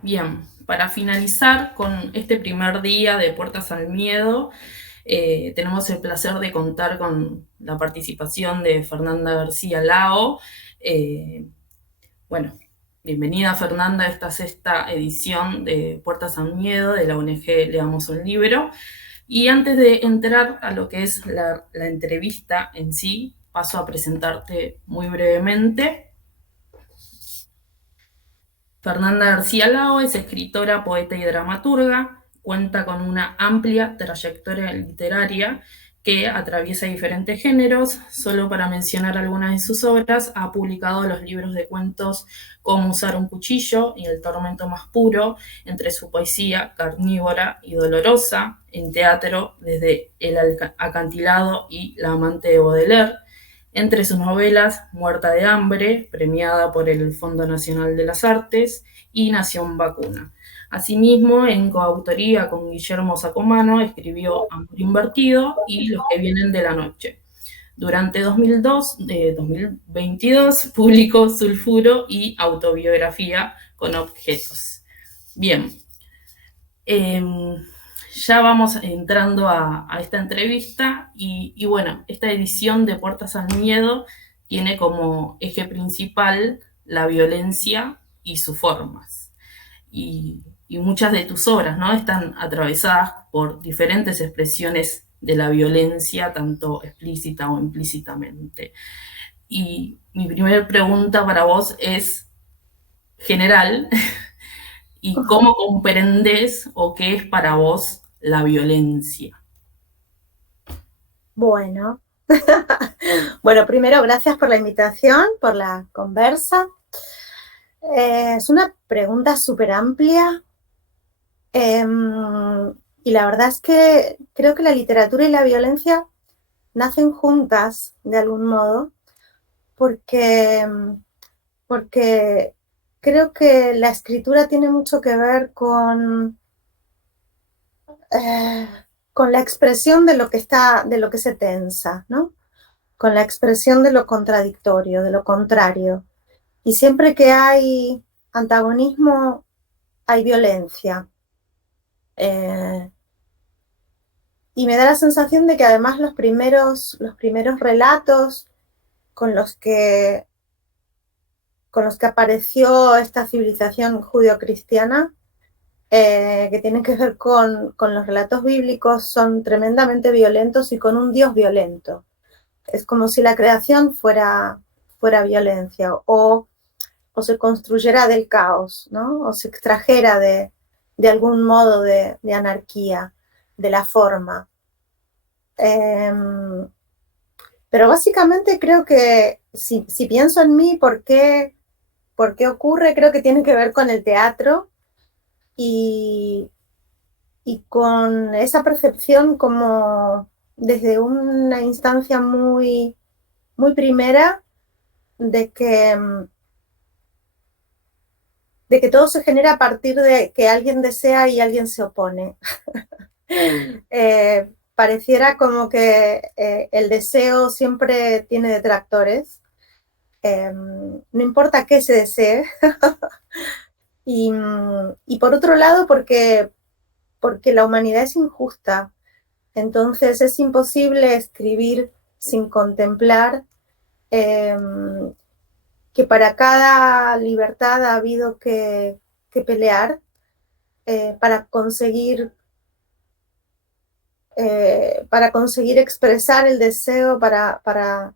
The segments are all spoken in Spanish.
Bien, para finalizar con este primer día de Puertas al Miedo, tenemos el placer de contar con la participación de Fernanda García Lao. Eh, bueno, bienvenida Fernanda a esta sexta edición de Puertas al Miedo de la ONG Leamos un Libro. Y antes de entrar a lo que es la entrevista en sí, paso a presentarte muy brevemente. Fernanda García Lao es escritora, poeta y dramaturga. Cuenta con una amplia trayectoria literaria que atraviesa diferentes géneros. Solo para mencionar algunas de sus obras, ha publicado los libros de cuentos Cómo usar un cuchillo y El tormento más puro, entre su poesía carnívora y dolorosa, en teatro desde El acantilado y La amante de Baudelaire. Entre sus novelas, Muerta de hambre, premiada por el Fondo Nacional de las Artes, y Nación Vacuna. Asimismo, en coautoría con Guillermo Sacomano, escribió Amor Invertido y Los que vienen de la noche. Durante 2022 publicó Sulfuro y Autobiografía con objetos. Bien, eh, ya vamos entrando a esta entrevista y bueno, esta edición de Puertas al Miedo tiene como eje principal la violencia y sus formas. Y muchas de tus obras, ¿no?, están atravesadas por diferentes expresiones de la violencia, tanto explícita o implícitamente. Y mi primera pregunta para vos es general, ¿y cómo comprendes o qué es para vos la violencia? Bueno, bueno, primero gracias por la invitación, por la conversa. Es una pregunta súper amplia y la verdad es que creo que la literatura y la violencia nacen juntas de algún modo porque, porque creo que la escritura tiene mucho que ver con la expresión de lo que está, de lo que se tensa, ¿no? Con la expresión de lo contradictorio, de lo contrario. Y siempre que hay antagonismo, hay violencia. Eh, y me da la sensación de que además los primeros relatos con los que, con los que apareció esta civilización judio-cristiana, que tienen que ver con los relatos bíblicos, son tremendamente violentos y con un Dios violento. Es como si la creación fuera violencia o se construyera del caos, ¿no? O se extrajera de algún modo de anarquía, de la forma. Eh, pero básicamente creo que si pienso en mí, por qué ocurre? Creo que tiene que ver con el teatro y, y con esa percepción como desde una instancia muy, muy primera de que todo se genera a partir de que alguien desea y alguien se opone. Pareciera como que el deseo siempre tiene detractores, no importa qué se desee. y, y por otro lado, porque la humanidad es injusta, entonces es imposible escribir sin contemplar eh, que para cada libertad ha habido que pelear para conseguir expresar el deseo, para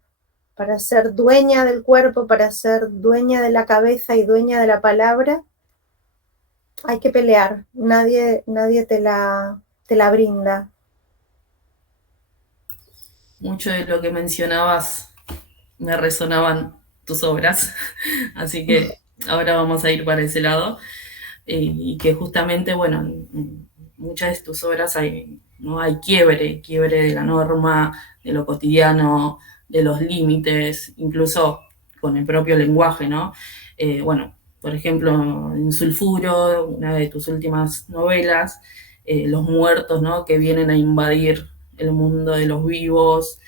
ser dueña del cuerpo, para ser dueña de la cabeza y dueña de la palabra, hay que pelear. Nadie te la brinda. Mucho de lo que mencionabas me resonaban tus obras, así que ahora vamos a ir para ese lado. Y que justamente, bueno, en muchas de tus obras hay, ¿no?, hay quiebre de la norma, de lo cotidiano, de los límites, incluso con el propio lenguaje, ¿no? Bueno, por ejemplo, en Sulfuro, una de tus últimas novelas, los muertos, ¿no?, que vienen a invadir el mundo de los vivos,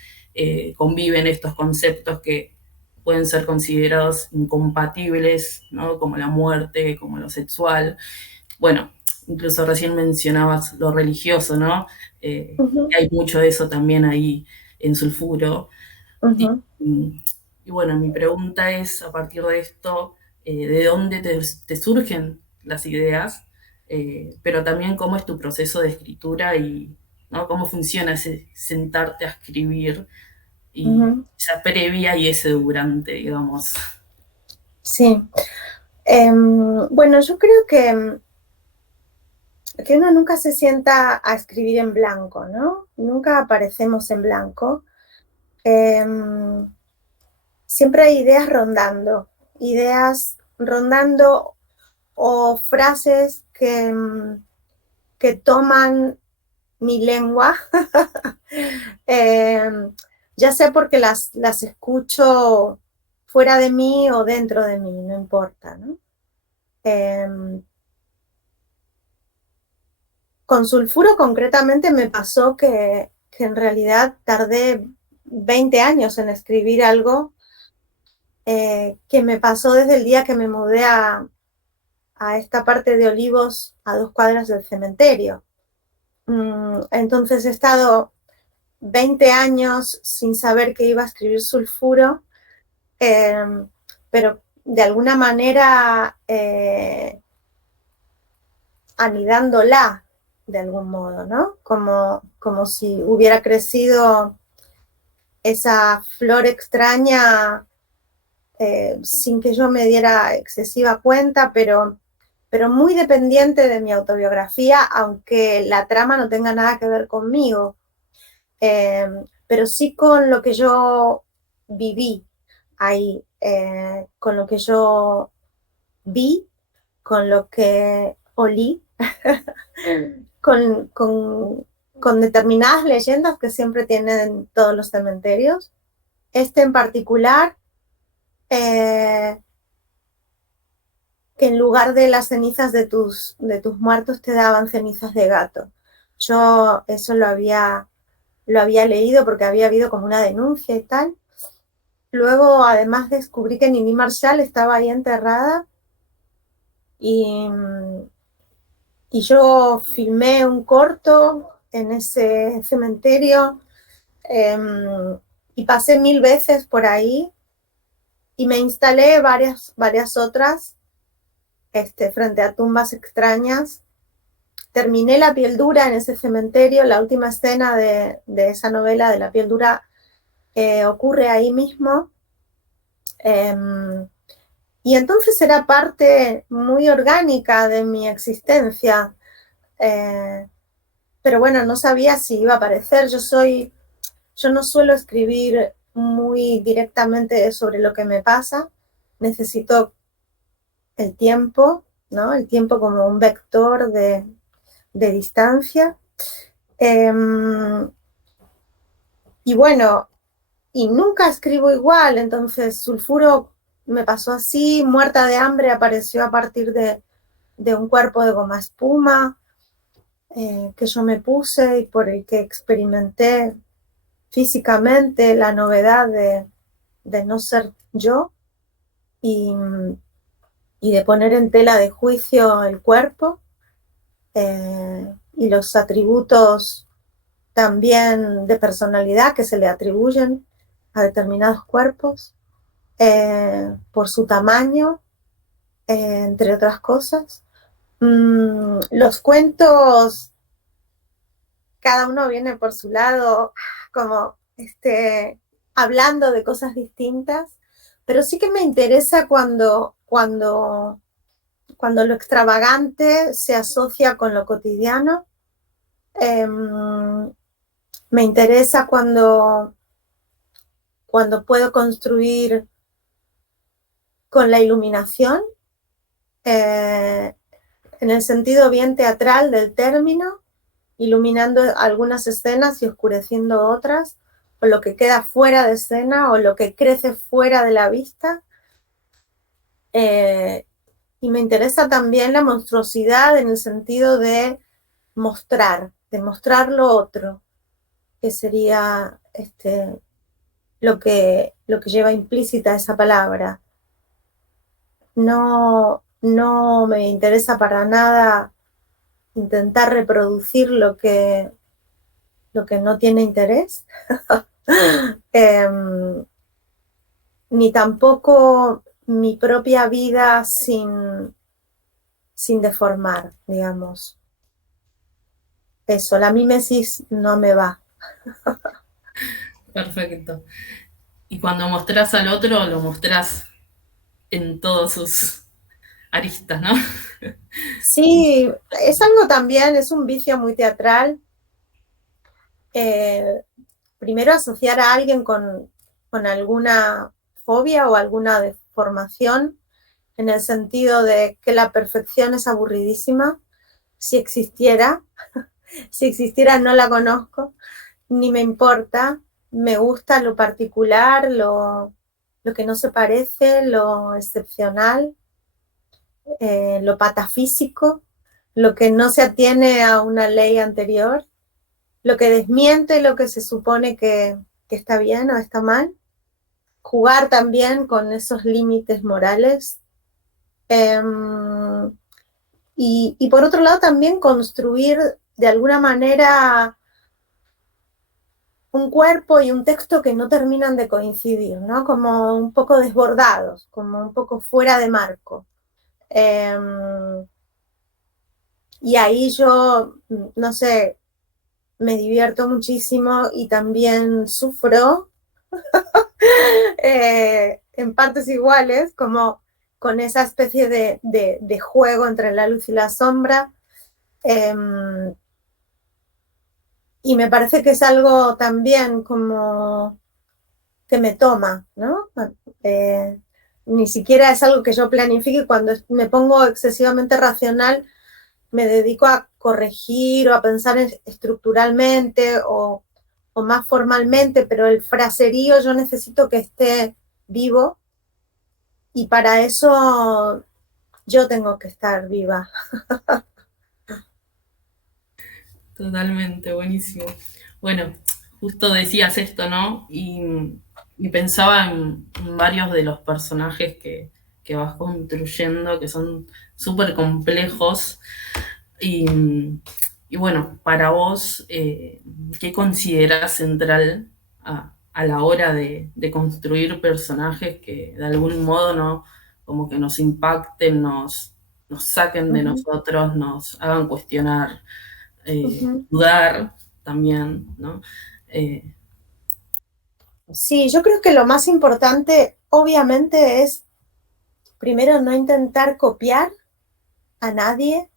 conviven estos conceptos que pueden ser considerados incompatibles, ¿no? Como la muerte, como lo sexual. Bueno, incluso recién mencionabas lo religioso, ¿no? Ujú, Hay mucho de eso también ahí en Sulfuro. Y, ujú. y bueno, mi pregunta es, a partir de esto, ¿de dónde te surgen las ideas? Pero también cómo es tu proceso de escritura y, ¿no? Cómo funciona ese sentarte a escribir y Ujú. esa previa y ese durante, digamos. Sí. Bueno, yo creo que uno nunca se sienta a escribir en blanco, ¿no? Nunca aparecemos en blanco. Em, Siempre hay ideas rondando o frases que toman mi lengua, ya sea porque las escucho fuera de mí o dentro de mí, no importa, ¿no? Eh, con sulfuro concretamente me pasó que en realidad tardé 20 años en escribir algo que me pasó desde el día que me mudé a esta parte de Olivos a 2 cuadras del cementerio. Entonces he estado 20 años sin saber que iba a escribir sulfuro, eh, pero de alguna manera anidándola de algún modo, ¿no? Como si hubiera crecido esa flor extraña sin que yo me diera excesiva cuenta, pero muy dependiente de mi autobiografía, aunque la trama no tenga nada que ver conmigo, eh, pero sí con lo que yo viví ahí, con lo que yo vi, con lo que olí, con, con, con determinadas leyendas que siempre tienen todos los cementerios. Este en particular, eh, que en lugar de las cenizas de tus muertos te daban cenizas de gato. Yo eso lo había leído porque había habido como una denuncia y tal. Luego, además, descubrí que Nini Marshall estaba ahí enterrada y, y yo filmé un corto en ese cementerio eh, y pasé 1000 veces por ahí y me instalé varias otras frente a tumbas extrañas. Terminé La piel dura en ese cementerio, la última escena de esa novela de La piel dura ocurre ahí mismo. Eh, y entonces era parte muy orgánica de mi existencia. Eh, pero bueno, no sabía si iba a aparecer. Yo no suelo escribir muy directamente sobre lo que me pasa. Necesito el tiempo, ¿no? El tiempo como un vector de distancia. Eh, y bueno, y nunca escribo igual, entonces Sulfuro me pasó así, Muerta de hambre apareció a partir de un cuerpo de goma espuma que yo me puse y por el que experimenté físicamente la novedad de no ser yo y, y, de poner en tela de juicio el cuerpo y los atributos también de personalidad que se le atribuyen a determinados cuerpos por su tamaño, entre otras cosas. Los cuentos, cada uno viene por su lado, como hablando de cosas distintas, pero sí que me interesa cuando lo extravagante se asocia con lo cotidiano. Eh, Me interesa cuando puedo construir con la iluminación, eh, en el sentido bien teatral del término, iluminando algunas escenas y oscureciendo otras, o lo que queda fuera de escena, o lo que crece fuera de la vista. Y me interesa también la monstruosidad en el sentido de mostrar lo otro, que sería lo que lleva implícita esa palabra. No me interesa para nada intentar reproducir lo que no tiene interés, ni tampoco mi propia vida sin deformar, digamos. Eso, la mímesis no me va. Perfecto. Y cuando mostrás al otro, lo mostrás en todos sus aristas, ¿no? Sí, es algo también, es un vicio muy teatral. Primero asociar a alguien con alguna fobia o alguna deformación, en el sentido de que la perfección es aburridísima. Si existiera no la conozco, ni me importa. Me gusta lo particular, lo que no se parece, lo excepcional, lo patafísico, lo que no se atiene a una ley anterior, lo que desmiente lo que se supone que está bien o está mal. Jugar también con esos límites morales. Y por otro lado también construir de alguna manera un cuerpo y un texto que no terminan de coincidir, ¿no? Como un poco desbordados, como un poco fuera de marco. Y ahí yo, no sé, me divierto muchísimo y también sufro en partes iguales, como con esa especie de juego entre la luz y la sombra. Y me parece que es algo también como que me toma, ¿no? Ni siquiera es algo que yo planifique. Cuando me pongo excesivamente racional, me dedico a corregir o a pensar estructuralmente o más formalmente, pero el fraserío yo necesito que esté vivo y para eso yo tengo que estar viva. Totalmente, buenísimo. Bueno, justo decías esto, ¿no? Y pensaba en varios de los personajes que vas construyendo, que son súper complejos. Y, y bueno, para vos, ¿qué considerás central a la hora de construir personajes que de algún modo no, como que nos impacten, nos saquen de nosotros, nos hagan cuestionar, dudar también, ¿no? Eh, Sí, yo creo que lo más importante, obviamente, es primero no intentar copiar a nadie,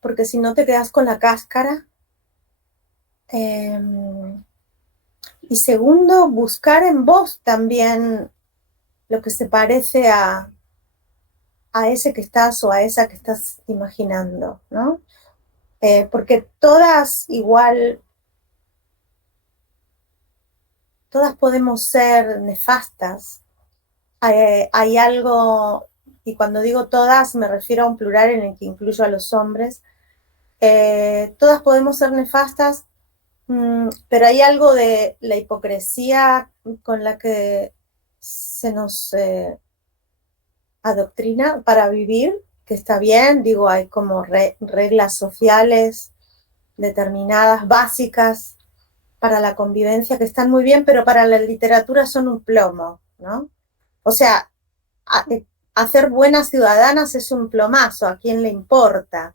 porque si no te quedas con la cáscara. Y segundo, buscar en vos también lo que se parece a ese que estás o a esa que estás imaginando, ¿no? Porque todas igual, todas podemos ser nefastas. Hay algo, y cuando digo todas me refiero a un plural en el que incluyo a los hombres, todas podemos ser nefastas, pero hay algo de la hipocresía con la que se nos adoctrina para vivir, que está bien, digo, hay como reglas sociales determinadas, básicas para la convivencia que están muy bien, pero para la literatura son un plomo, ¿no? O sea, hacer buenas ciudadanas es un plomazo, ¿a quién le importa?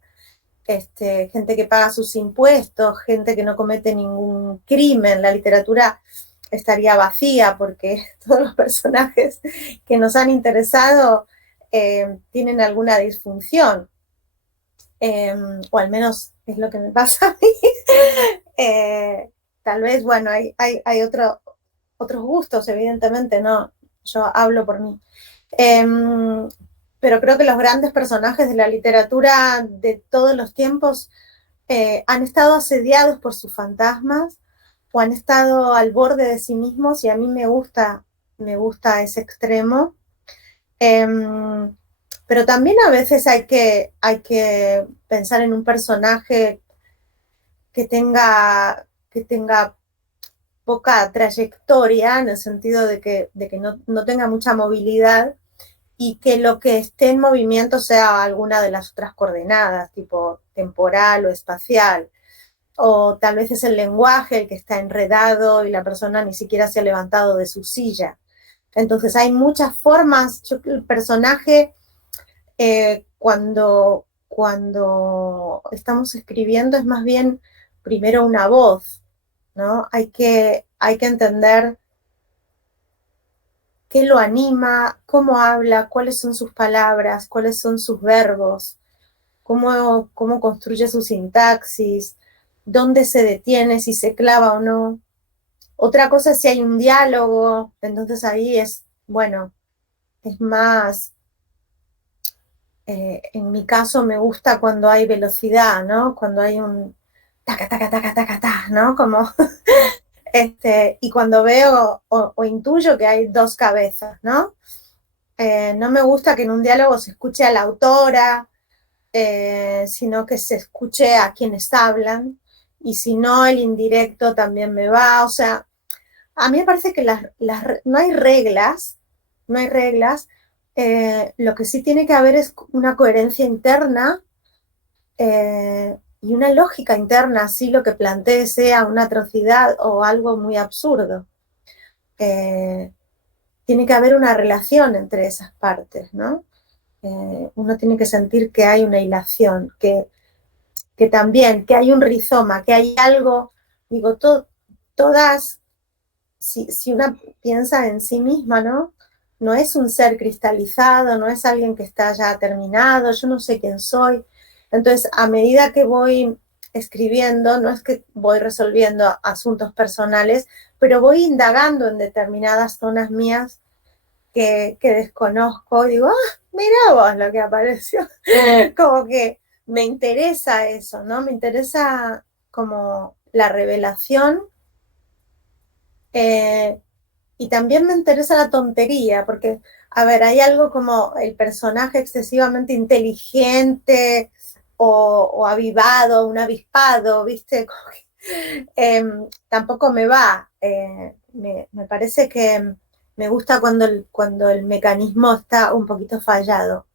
Gente que paga sus impuestos, gente que no comete ningún crimen. La literatura estaría vacía porque todos los personajes que nos han interesado tienen alguna disfunción, o al menos es lo que me pasa a mí. Tal vez, bueno, hay otros gustos, evidentemente, no, yo hablo por mí. Pero creo que los grandes personajes de la literatura de todos los tiempos han estado asediados por sus fantasmas o han estado al borde de sí mismos, y a mí me gusta ese extremo. Pero también a veces hay que pensar en un personaje que tenga poca trayectoria, en el sentido de que no tenga mucha movilidad, y que lo que esté en movimiento sea alguna de las otras coordenadas, tipo temporal o espacial. O tal vez es el lenguaje el que está enredado y la persona ni siquiera se ha levantado de su silla. Entonces hay muchas formas. El personaje, cuando estamos escribiendo, es más bien primero una voz, ¿no? Hay que entender qué lo anima, cómo habla, cuáles son sus palabras, cuáles son sus verbos, cómo construye su sintaxis, dónde se detiene, si se clava o no. Otra cosa es si hay un diálogo, entonces ahí es, bueno, es más, en mi caso me gusta cuando hay velocidad, ¿no? Cuando hay un taca, taca, taca, taca, taca, ¿no? Como, y cuando veo o intuyo que hay dos cabezas, ¿no? No me gusta que en un diálogo se escuche a la autora, sino que se escuche a quienes hablan, y si no, el indirecto también me va. O sea, a mí me parece que no hay reglas, no hay reglas. Lo que sí tiene que haber es una coherencia interna, y una lógica interna, así lo que plantee sea una atrocidad o algo muy absurdo. Tiene que haber una relación entre esas partes, ¿no? Uno tiene que sentir que hay una hilación, que también, que hay un rizoma, que hay algo, digo, todas, si una piensa en sí misma, ¿no? No es un ser cristalizado, no es alguien que está ya terminado, yo no sé quién soy. Entonces, a medida que voy escribiendo, no es que voy resolviendo asuntos personales, pero voy indagando en determinadas zonas mías que desconozco, y digo, mira vos lo que apareció. Como que me interesa eso, ¿no? Me interesa como la revelación, y también me interesa la tontería, porque, a ver, hay algo como el personaje excesivamente inteligente o avivado, un avispado, ¿viste? Tampoco me va. Me parece que me gusta cuando el mecanismo está un poquito fallado.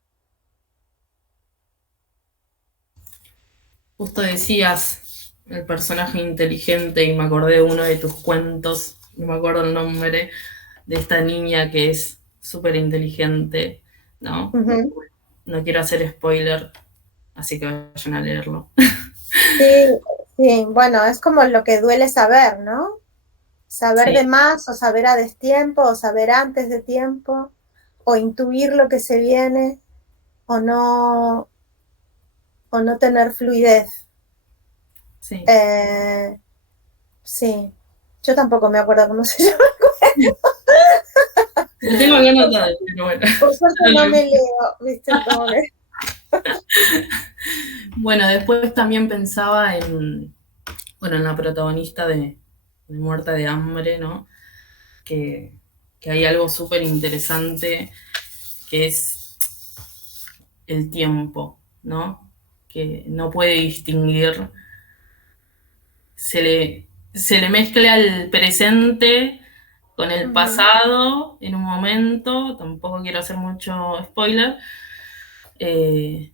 Justo decías el personaje inteligente y me acordé de uno de tus cuentos, no me acuerdo el nombre, de esta niña que es súper inteligente, ¿no? Ujú. No quiero hacer spoiler, así que vayan a leerlo. Sí, sí, bueno, es como lo que duele saber, ¿no? Saber Sí, de más, o saber a destiempo, o saber antes de tiempo, o intuir lo que se viene, o no tener fluidez. sí. Eh, sí, yo tampoco me acuerdo cómo se llama. Lo tengo acá anotado, pero bueno. Por suerte no me leo, ¿viste? Como que... Bueno, después también pensaba en, bueno, en la protagonista de Muerta de Hambre, ¿no? Que, que hay algo súper interesante que es el tiempo, ¿no? Que no puede distinguir, se le mezcla el presente con el Ujú, pasado en un momento, tampoco quiero hacer mucho spoiler, eh,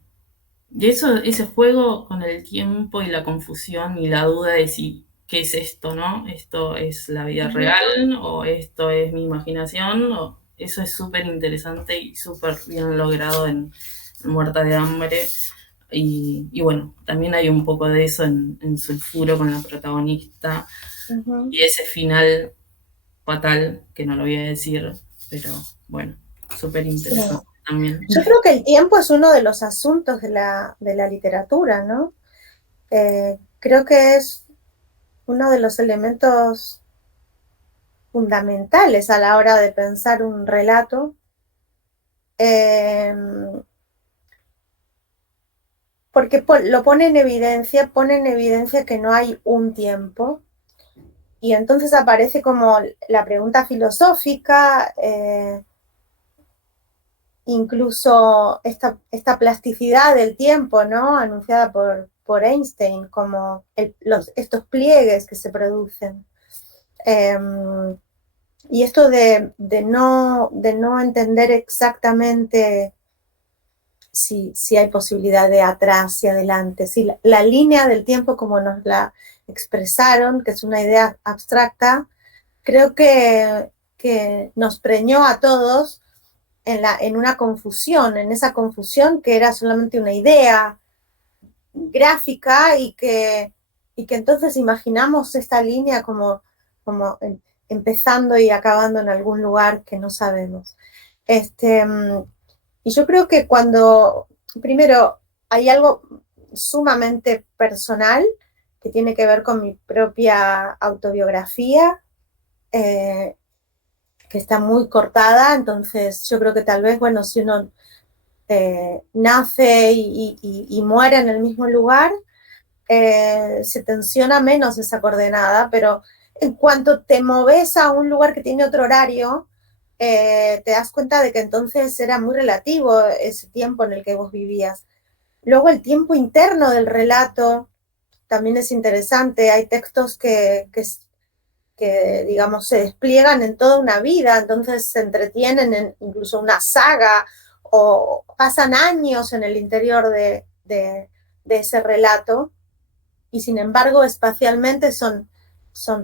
y eso, ese juego con el tiempo y la confusión y la duda de si qué es esto, ¿no? ¿Esto es la vida ujú. real o esto es mi imaginación? Eso es súper interesante y súper bien logrado en Muerta de Hambre. Y bueno, también hay un poco de eso en Sulfuro con la protagonista Ujú. y ese final fatal, que no lo voy a decir, pero bueno, súper Sí. interesante también. Yo creo que el tiempo es uno de los asuntos de la literatura, ¿no? Creo que es uno de los elementos fundamentales a la hora de pensar un relato, eh, porque lo pone en evidencia que no hay un tiempo, y entonces aparece como la pregunta filosófica, incluso esta plasticidad del tiempo, ¿no? Anunciada por Einstein, como estos pliegues que se producen. Y esto de no entender exactamente si hay posibilidad de atrás y adelante, si la línea del tiempo como nos la expresaron, que es una idea abstracta, creo que nos preñó a todos en una confusión, en esa confusión que era solamente una idea gráfica y que entonces imaginamos esta línea como empezando y acabando en algún lugar que no sabemos. Y yo creo que primero, hay algo sumamente personal que tiene que ver con mi propia autobiografía, que está muy cortada, entonces yo creo que tal vez, bueno, si uno nace y muere en el mismo lugar, se tensiona menos esa coordenada, pero en cuanto te moves a un lugar que tiene otro horario, te das cuenta de que entonces era muy relativo ese tiempo en el que vos vivías. Luego el tiempo interno del relato también es interesante. Hay textos que digamos, se despliegan en toda una vida, entonces se entretienen en incluso una saga o pasan años en el interior de ese relato y sin embargo espacialmente son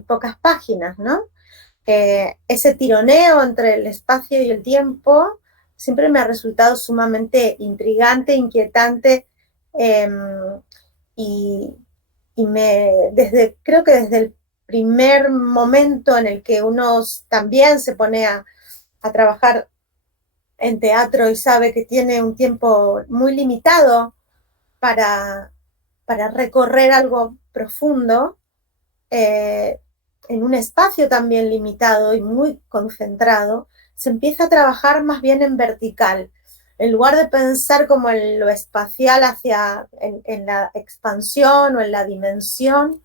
pocas páginas, ¿no? Ese tironeo entre el espacio y el tiempo siempre me ha resultado sumamente intrigante, inquietante, eh, y, creo que desde el primer momento en el que uno también se pone a trabajar en teatro y sabe que tiene un tiempo muy limitado para, para recorrer algo profundo, eh, en un espacio también limitado y muy concentrado, se empieza a trabajar más bien en vertical. En lugar de pensar como en lo espacial en la expansión o en la dimensión,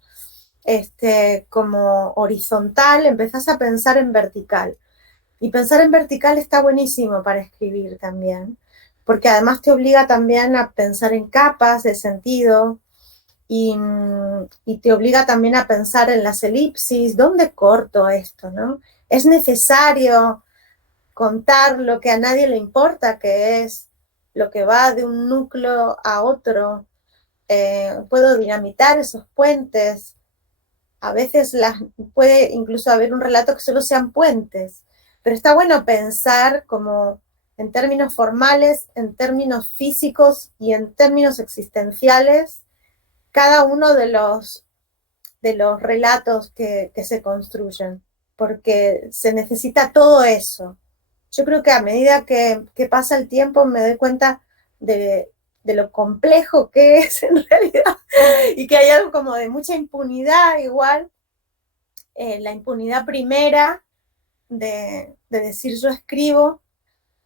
como horizontal, empezás a pensar en vertical. Y pensar en vertical está buenísimo para escribir también, porque además te obliga también a pensar en capas de sentido, y te obliga también a pensar en las elipsis, ¿dónde corto esto, no? Es necesario contar lo que a nadie le importa, que es lo que va de un núcleo a otro. Puedo dinamitar esos puentes. A veces puede incluso haber un relato que solo sean puentes, pero está bueno pensar como en términos formales, en términos físicos y en términos existenciales cada uno de los relatos que se construyen, porque se necesita todo eso. Yo creo que a medida que pasa el tiempo me doy cuenta de lo complejo que es en realidad y que hay algo como de mucha impunidad igual, la impunidad primera de decir yo escribo,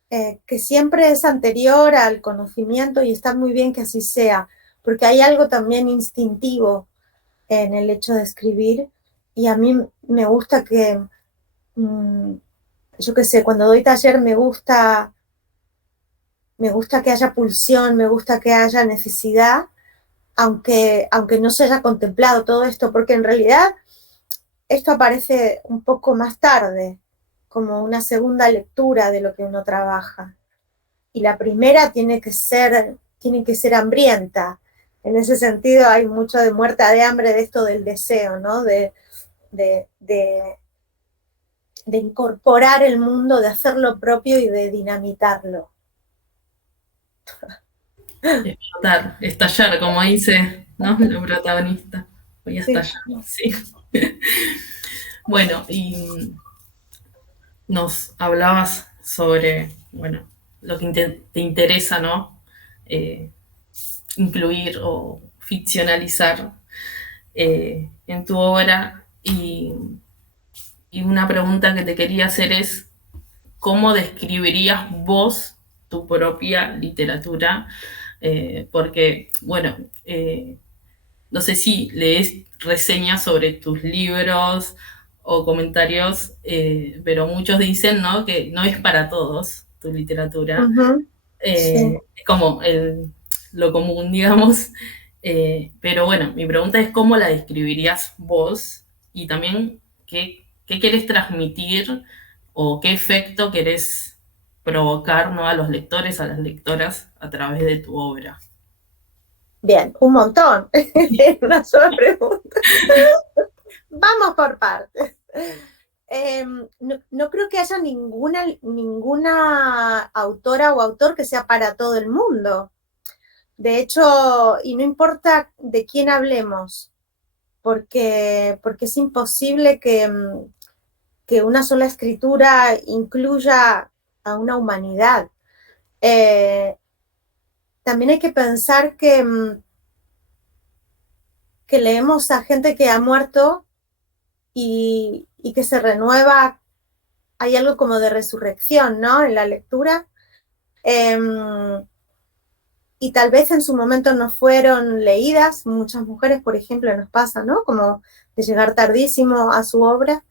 que siempre es anterior al conocimiento y está muy bien que así sea, porque hay algo también instintivo en el hecho de escribir y a mí me gusta yo qué sé, cuando doy taller me gusta que haya pulsión, me gusta que haya necesidad, aunque no se haya contemplado todo esto, porque en realidad esto aparece un poco más tarde, como una segunda lectura de lo que uno trabaja. Y la primera tiene que ser hambrienta. En ese sentido hay mucho de muerta de hambre de esto del deseo, ¿no? De, de, de incorporar el mundo, de hacerlo propio y de dinamitarlo. Explotar, estallar, como dice, ¿no? La protagonista. Voy a Sí. estallar, sí. Bueno, y nos hablabas sobre, bueno, lo que te interesa, ¿no? Eh, incluir o ficcionalizar en tu obra. Y una pregunta que te quería hacer es, ¿cómo describirías vos tu propia literatura? Porque, bueno, no sé si lees reseñas sobre tus libros o comentarios, pero muchos dicen, ¿no?, que no es para todos tu literatura. Uh-huh. Sí. Es como lo común, digamos. Pero bueno, mi pregunta es cómo la describirías vos y también qué qué querés transmitir o qué efecto querés provocar, ¿no?, a los lectores, a las lectoras a través de tu obra. Bien, un montón. Es una sola pregunta. Vamos por partes. No creo que haya ninguna autora o autor que sea para todo el mundo. De hecho, y no importa de quién hablemos, porque es imposible que una sola escritura incluya a una humanidad. También hay que pensar que leemos a gente que ha muerto y que se renueva. Hay algo como de resurrección, ¿no?, en la lectura. Y tal vez en su momento no fueron leídas. Muchas mujeres, por ejemplo, nos pasa, ¿no?, como de llegar tardísimo a su obra.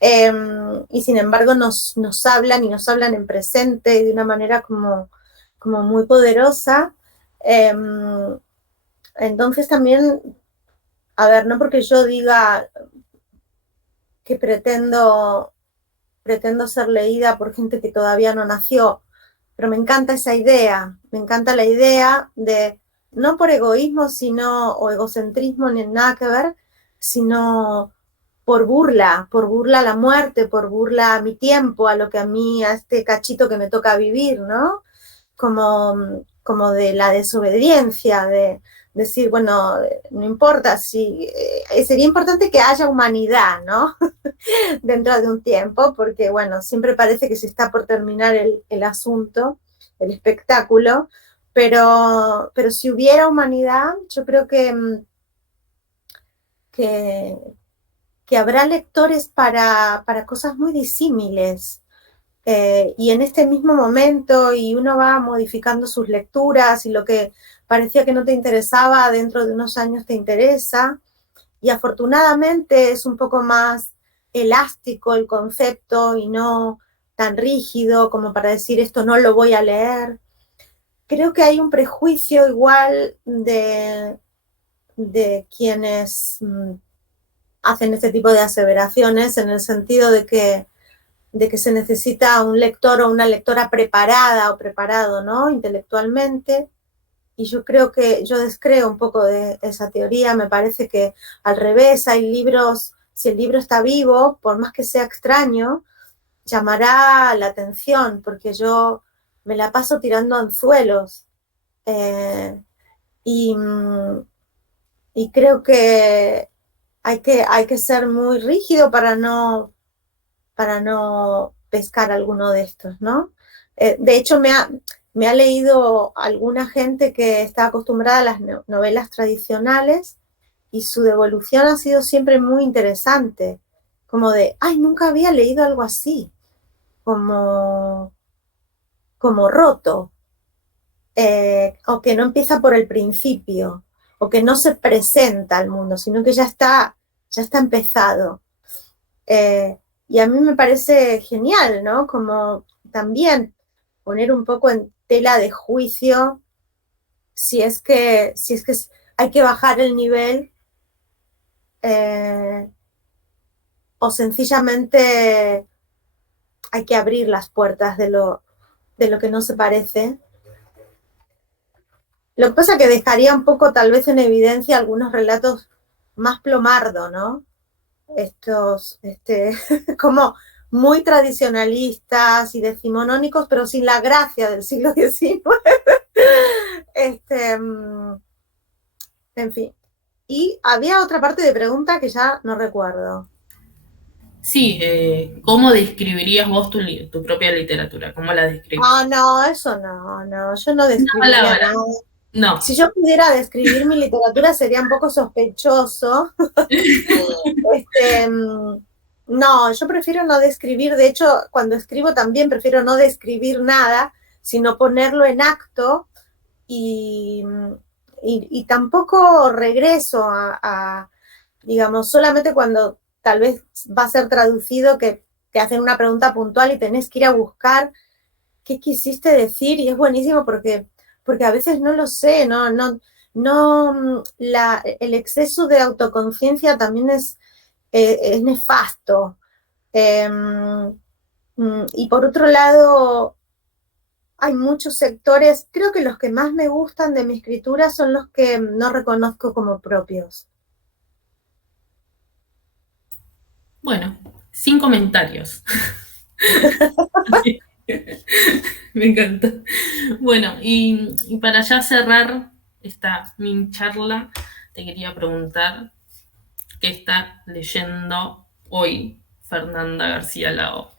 Y sin embargo nos hablan y nos hablan en presente de una manera como muy poderosa. Entonces también, a ver, no porque yo diga que pretendo ser leída por gente que todavía no nació, pero me encanta esa idea, me encanta la idea de, no por egoísmo, sino, o egocentrismo, ni nada que ver, sino por burla a la muerte, por burla a mi tiempo, a lo que a mí, a este cachito que me toca vivir, ¿no? Como de la desobediencia, de decir, bueno, no importa si, sería importante que haya humanidad, ¿no? Dentro de un tiempo, porque bueno, siempre parece que se está por terminar el asunto, el espectáculo, pero si hubiera humanidad, yo creo que, que habrá lectores para cosas muy disímiles. Y en este mismo momento, y uno va modificando sus lecturas, y lo que parecía que no te interesaba, dentro de unos años te interesa, y afortunadamente es un poco más elástico el concepto y no tan rígido como para decir esto no lo voy a leer. Creo que hay un prejuicio igual de quienes hacen este tipo de aseveraciones, en el sentido de que se necesita un lector o una lectora preparada o preparado, ¿no?, intelectualmente. Y yo creo que yo descreo un poco de esa teoría. Me parece que al revés, hay libros, si el libro está vivo, por más que sea extraño, llamará la atención, porque yo me la paso tirando anzuelos. Y, y creo que hay que ser muy rígido para no pescar alguno de estos, ¿no? De hecho, me ha leído alguna gente que está acostumbrada a las novelas tradicionales, y su devolución ha sido siempre muy interesante, como de, ay, nunca había leído algo así, como roto, o que no empieza por el principio, o que no se presenta al mundo, sino que ya está empezado. Y a mí me parece genial, ¿no?, como también poner un poco en tela de juicio si es que hay que bajar el nivel, o sencillamente hay que abrir las puertas de lo que no se parece. Lo que pasa es que dejaría un poco tal vez en evidencia algunos relatos más plomardo, ¿no? Estos, como muy tradicionalistas y decimonónicos, pero sin la gracia del siglo XIX. En fin. Y había otra parte de pregunta que ya no recuerdo. Sí, ¿cómo describirías vos tu propia literatura? ¿Cómo la describís? Ah, no, eso no, yo no Una describiría palabra. nada. No. Si yo pudiera describir mi literatura sería un poco sospechoso. No, yo prefiero no describir. De hecho, cuando escribo también prefiero no describir nada, sino ponerlo en acto, y, y tampoco regreso digamos, solamente cuando tal vez va a ser traducido, que te hacen una pregunta puntual y tenés que ir a buscar qué quisiste decir, y es buenísimo porque a veces no lo sé, el exceso de autoconciencia también es nefasto. Em, y por otro lado, hay muchos sectores, creo que los que más me gustan de mi escritura son los que no reconozco como propios. Bueno, sin comentarios. Me encanta. Bueno, y para ya cerrar esta mini charla, te quería preguntar qué está leyendo hoy Fernanda García Lao.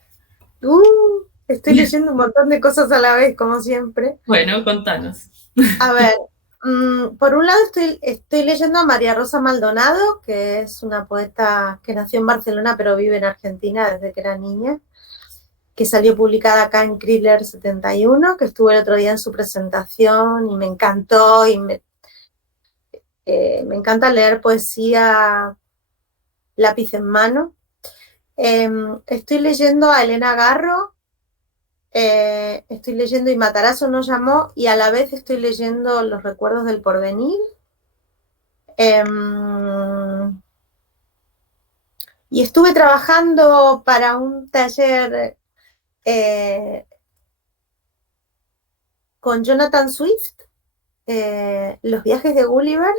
Estoy leyendo un montón de cosas a la vez, como siempre. Bueno, contanos. A ver, por un lado estoy leyendo a María Rosa Maldonado, que es una poeta que nació en Barcelona pero vive en Argentina desde que era niña, que salió publicada acá en Kriller 71, que estuve el otro día en su presentación y me encantó y me encanta leer poesía lápiz en mano. Estoy leyendo a Elena Garro, estoy leyendo Y Matarazzo no llamó, y a la vez estoy leyendo Los recuerdos del porvenir. Y estuve trabajando para un taller con Jonathan Swift, Los viajes de Gulliver,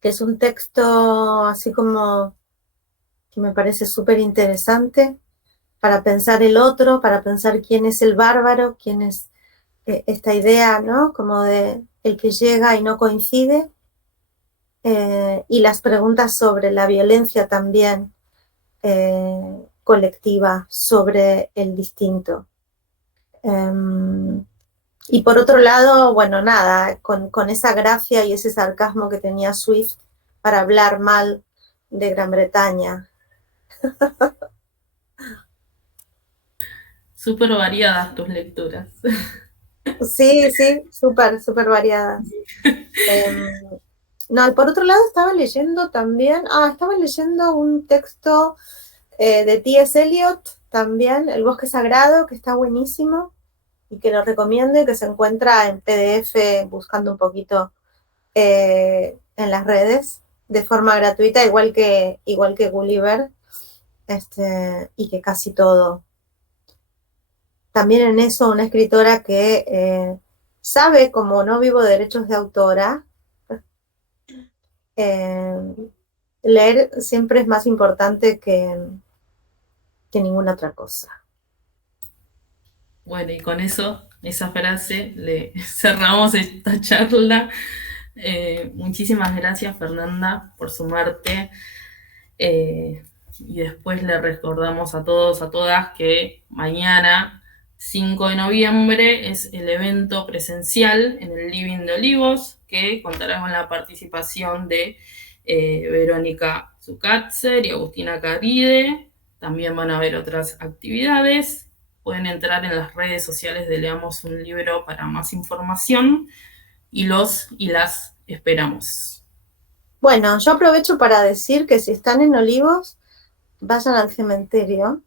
que es un texto así como que me parece súper interesante para pensar el otro, para pensar quién es el bárbaro, quién es esta idea, ¿no? Como de el que llega y no coincide, y las preguntas sobre la violencia también colectiva, sobre el distinto. Y por otro lado, bueno, nada, con esa gracia y ese sarcasmo que tenía Swift para hablar mal de Gran Bretaña. Súper variadas tus lecturas. Sí, sí, súper, súper variadas. No, por otro lado estaba leyendo también, estaba leyendo un texto de T.S. Eliot también, El bosque sagrado, que está buenísimo y que lo recomiendo y que se encuentra en PDF buscando un poquito en las redes de forma gratuita, igual que Gulliver, y que casi todo. También en eso una escritora que sabe, como no vivo derechos de autora, leer siempre es más importante que ninguna otra cosa. Bueno, y con eso, esa frase, le cerramos esta charla. Muchísimas gracias, Fernanda, por sumarte. Y después le recordamos a todos, a todas, que mañana, 5 de noviembre, es el evento presencial en el Living de Olivos, que contará con la participación de Verónica Zucatzer y Agustina Caride. También van a haber otras actividades. Pueden entrar en las redes sociales de Leamos un Libro para más información y los y las esperamos. Bueno, yo aprovecho para decir que si están en Olivos, vayan al cementerio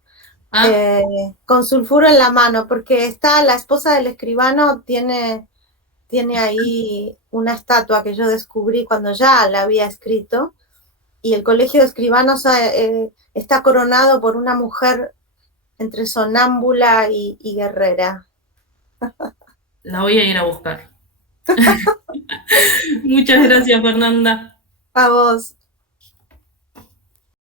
con sulfuro en la mano, porque está la esposa del escribano, tiene ahí una estatua que yo descubrí cuando ya la había escrito, y el colegio de escribanos está coronado por una mujer entre sonámbula y guerrera. La voy a ir a buscar. Muchas gracias, Fernanda. A vos.